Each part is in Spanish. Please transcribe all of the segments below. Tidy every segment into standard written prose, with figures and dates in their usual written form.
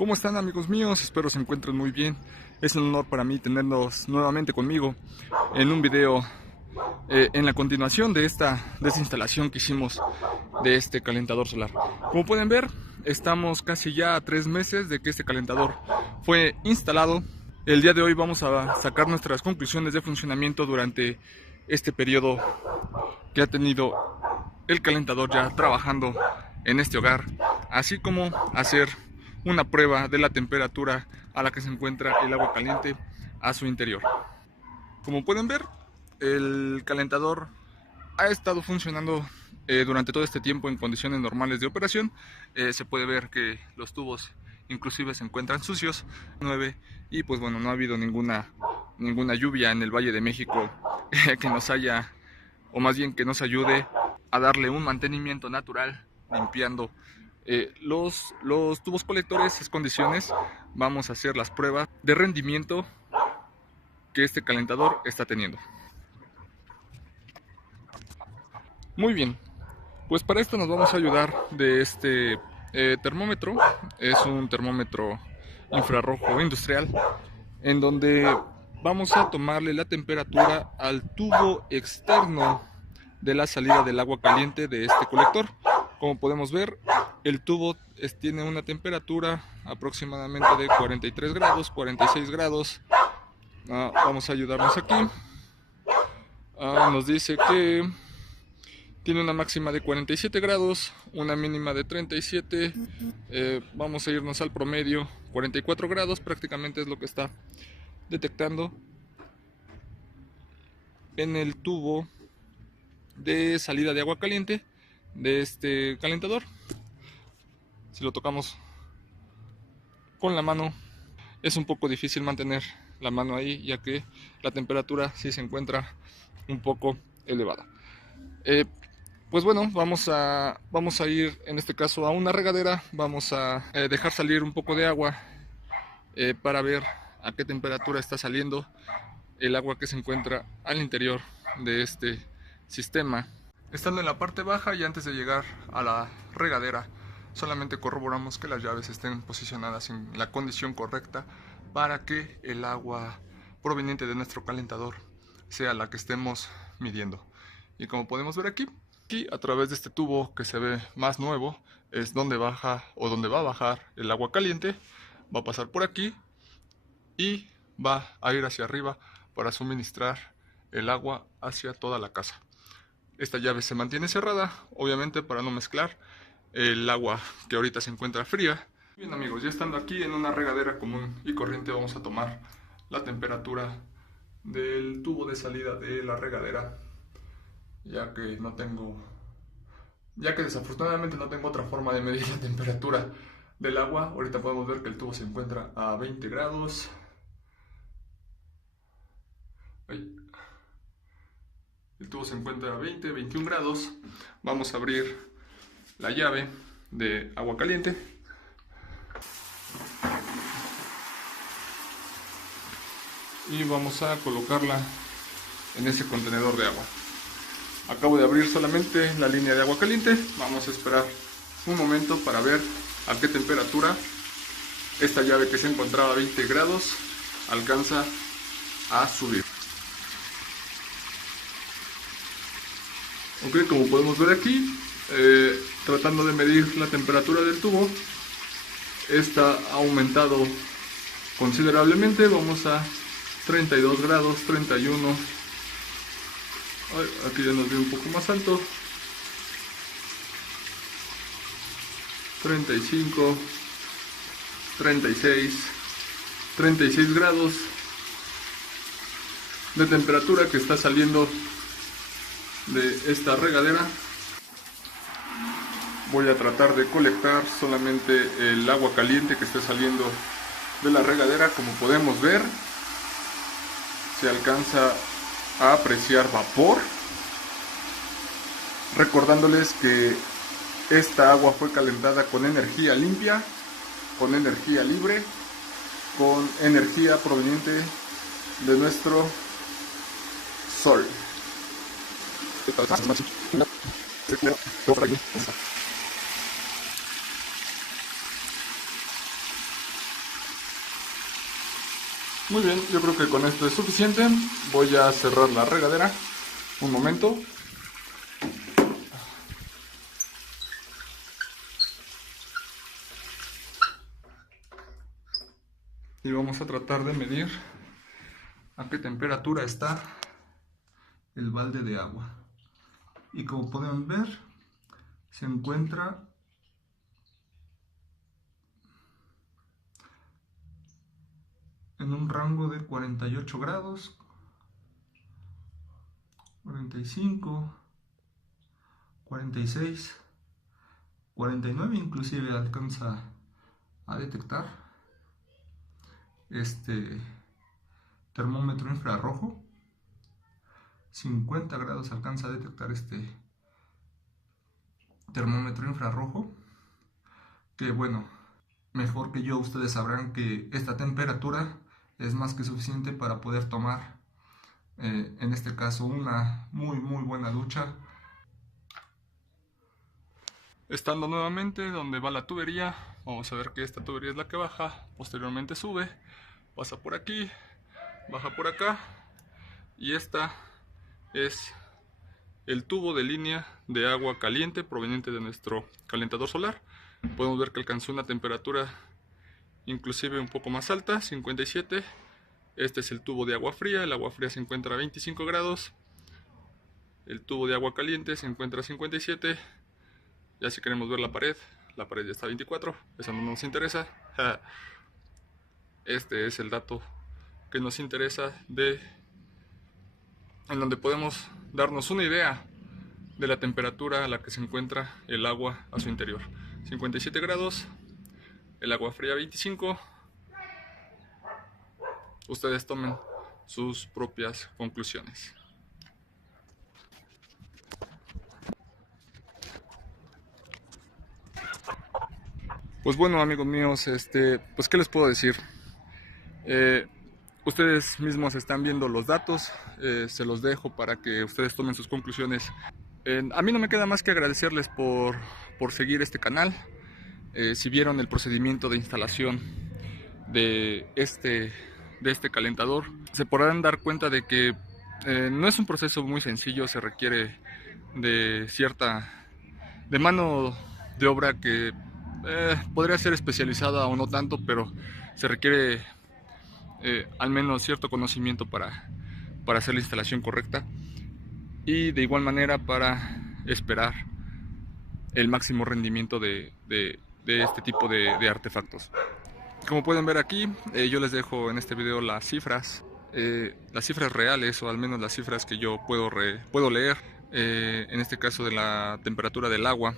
¿Cómo están, amigos míos? Espero se encuentren muy bien. Es un honor para mí tenerlos nuevamente conmigo en un video en la continuación de esta instalación que hicimos de este calentador solar. Como pueden ver, estamos casi ya a 3 meses de que este calentador fue instalado. El día de hoy vamos a sacar nuestras conclusiones de funcionamiento durante este periodo que ha tenido el calentador ya trabajando en este hogar, así como hacer una prueba de la temperatura a la que se encuentra el agua caliente a su interior. Como pueden ver, el calentador ha estado funcionando durante todo este tiempo en condiciones normales de operación. Se puede ver que los tubos inclusive se encuentran sucios, y pues bueno, no ha habido ninguna lluvia en el Valle de México que nos haya, o más bien que nos ayude a darle un mantenimiento natural limpiando los tubos colectores. En esas condiciones vamos a hacer las pruebas de rendimiento que este calentador está teniendo. Muy bien, pues para esto nos vamos a ayudar de este termómetro. Es un termómetro infrarrojo industrial en donde vamos a tomarle la temperatura al tubo externo de la salida del agua caliente de este colector. Como podemos ver, el tubo tiene una temperatura aproximadamente de 43 grados, 46 grados. Vamos a ayudarnos aquí. Nos dice que tiene una máxima de 47 grados, una mínima de 37. Vamos a irnos al promedio, 44 grados prácticamente es lo que está detectando en el tubo de salida de agua caliente de este calentador. Si lo tocamos con la mano, es un poco difícil mantener la mano ahí, ya que la temperatura sí se encuentra un poco elevada. Pues bueno, vamos a ir en este caso a una regadera. Vamos a dejar salir un poco de agua para ver a qué temperatura está saliendo el agua que se encuentra al interior de este sistema. Estando en la parte baja y antes de llegar a la regadera, solamente corroboramos que las llaves estén posicionadas en la condición correcta para que el agua proveniente de nuestro calentador sea la que estemos midiendo. Y como podemos ver aquí a través de este tubo que se ve más nuevo, es donde baja o donde va a bajar el agua caliente. Va a pasar por aquí y va a ir hacia arriba para suministrar el agua hacia toda la casa. Esta llave se mantiene cerrada, obviamente para no mezclar el agua que ahorita se encuentra fría. Bien, amigos, ya estando aquí en una regadera común y corriente, vamos a tomar la temperatura del tubo de salida de la regadera, ya que desafortunadamente no tengo otra forma de medir la temperatura del agua. Ahorita podemos ver que el tubo se encuentra a 20 grados. El tubo se encuentra a 21 grados. Vamos a abrir la llave de agua caliente. Y vamos a colocarla en ese contenedor de agua. Acabo de abrir solamente la línea de agua caliente. Vamos a esperar un momento para ver a qué temperatura esta llave, que se encontraba a 20 grados, alcanza a subir. Ok, como podemos ver aquí, tratando de medir la temperatura del tubo, esta ha aumentado considerablemente. Vamos a 32 grados, 31. Aquí ya nos dio un poco más alto. 35, 36, 36 grados de temperatura que está saliendo de esta regadera. Voy a tratar de colectar solamente el agua caliente que está saliendo de la regadera. Como podemos ver, se alcanza a apreciar vapor, recordándoles que esta agua fue calentada con energía limpia, con energía libre, con energía proveniente de nuestro sol. Muy bien, yo creo que con esto es suficiente. Voy a cerrar la regadera. Un momento. Y vamos a tratar de medir a qué temperatura está el balde de agua. Y como pueden ver, se encuentra en un rango de 48 grados, 45, 46, 49 inclusive alcanza a detectar este termómetro infrarrojo. 50 grados alcanza a detectar este termómetro infrarrojo, que bueno, mejor que yo ustedes sabrán que esta temperatura es más que suficiente para poder tomar en este caso una muy buena ducha. Estando nuevamente donde va la tubería, vamos a ver que esta tubería es la que baja, posteriormente sube, pasa por aquí, baja por acá, y esta es el tubo de línea de agua caliente proveniente de nuestro calentador solar. Podemos ver que alcanzó una temperatura inclusive un poco más alta, 57. Este es el tubo de agua fría, el agua fría se encuentra a 25 grados. El tubo de agua caliente se encuentra a 57. Ya si queremos ver la pared ya está a 24, eso no nos interesa. Este es el dato que nos interesa en donde podemos darnos una idea de la temperatura a la que se encuentra el agua a su interior. 57 grados, el agua fría 25. Ustedes tomen sus propias conclusiones. Pues bueno, amigos míos, pues qué les puedo decir. Ustedes mismos están viendo los datos, se los dejo para que ustedes tomen sus conclusiones. A mí no me queda más que agradecerles por seguir este canal. Si vieron el procedimiento de instalación de este calentador, se podrán dar cuenta de que no es un proceso muy sencillo, se requiere de mano de obra que podría ser especializada o no tanto, pero se requiere al menos cierto conocimiento para hacer la instalación correcta, y de igual manera para esperar el máximo rendimiento de este tipo de artefactos. Como pueden ver aquí, yo les dejo en este video las cifras reales, o al menos las cifras que yo puedo leer, en este caso de la temperatura del agua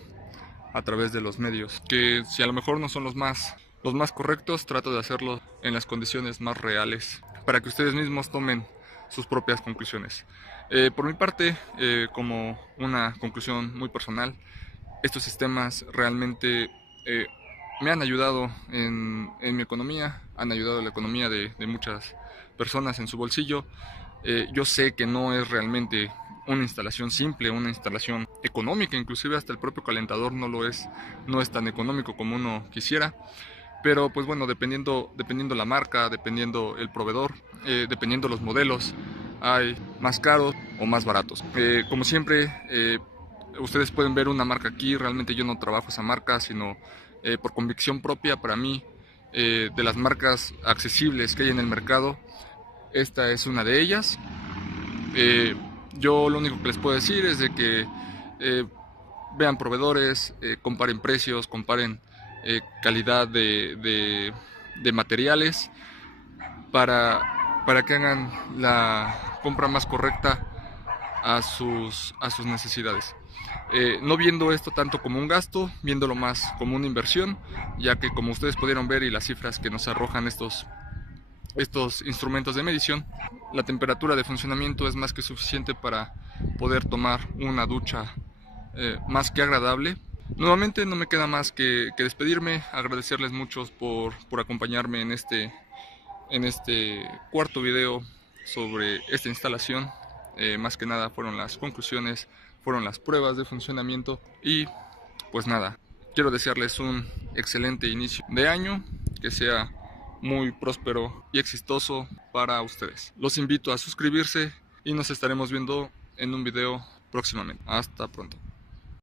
a través de los medios, que si a lo mejor no son los más correctos, trato de hacerlo en las condiciones más reales para que ustedes mismos tomen sus propias conclusiones. Por mi parte, como una conclusión muy personal, estos sistemas realmente me han ayudado en mi economía, han ayudado a la economía de muchas personas en su bolsillo. Yo sé que no es realmente una instalación simple, una instalación económica, inclusive hasta el propio calentador no es tan económico como uno quisiera, pero pues bueno, dependiendo la marca, dependiendo el proveedor, dependiendo los modelos, hay más caros o más baratos. Como siempre, ustedes pueden ver una marca aquí, realmente yo no trabajo esa marca, sino por convicción propia. Para mí, de las marcas accesibles que hay en el mercado, esta es una de ellas. Yo lo único que les puedo decir es de que vean proveedores, comparen precios, comparen calidad de materiales para que hagan la compra más correcta a sus necesidades. No viendo esto tanto como un gasto, viéndolo más como una inversión, ya que como ustedes pudieron ver y las cifras que nos arrojan estos instrumentos de medición, la temperatura de funcionamiento es más que suficiente para poder tomar una ducha más que agradable. Nuevamente no me queda más que despedirme, agradecerles mucho por acompañarme en este cuarto video sobre esta instalación. Más que nada fueron las conclusiones, fueron las pruebas de funcionamiento, y pues nada, quiero desearles un excelente inicio de año, que sea muy próspero y exitoso para ustedes. Los invito a suscribirse y nos estaremos viendo en un video próximamente. Hasta pronto.